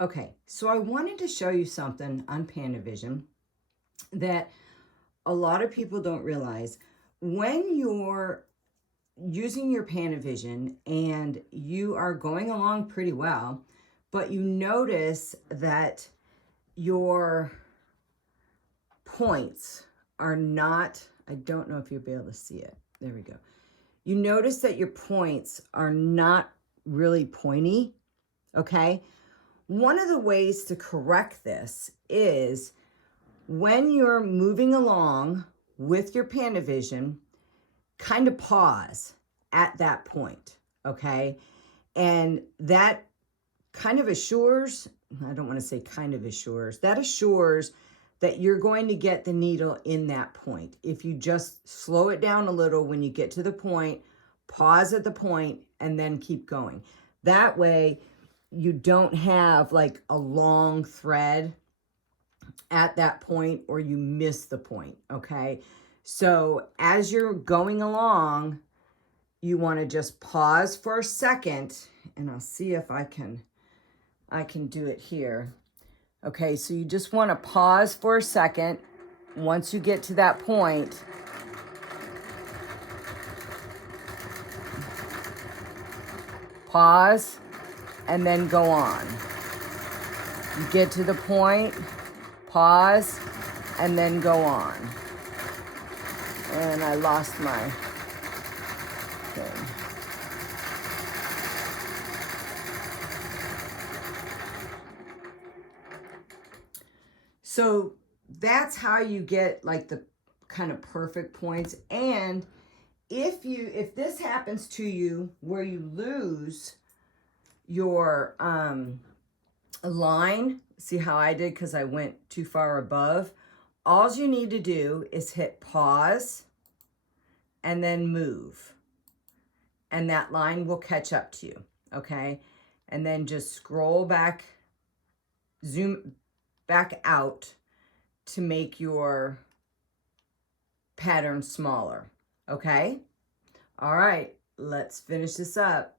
Okay, so I wanted to show you something on Pantovision that a lot of people don't realize. When you're using your Panavision and you are going along pretty well, but you notice that your points are not, I don't know if you'll be able to see it. There we go. You notice that your points are not really pointy, okay? One of the ways to correct this is when you're moving along with your Panavision, kind of pause at that point, okay? And that kind of assures, I don't want to say kind of assures, that assures that you're going to get the needle in that point. If you just slow it down a little when you get to the point, pause at the point, and then keep going. That way, you don't have like a long thread at that point or you miss the point, okay? So as you're going along, you want to just pause for a second, and I'll see if I can do it here. Okay, so you just want to pause for a second once you get to that point. Pause and then go on. You get to the point, pause, and then go on. And I lost my thing. So that's how you get like the kind of perfect points. And if this happens to you where you lose your line, see how I did because I went too far above, all you need to do is hit pause and then move, and that line will catch up to you, okay? And then just scroll back, zoom back out to make your pattern smaller, okay? All right, let's finish this up.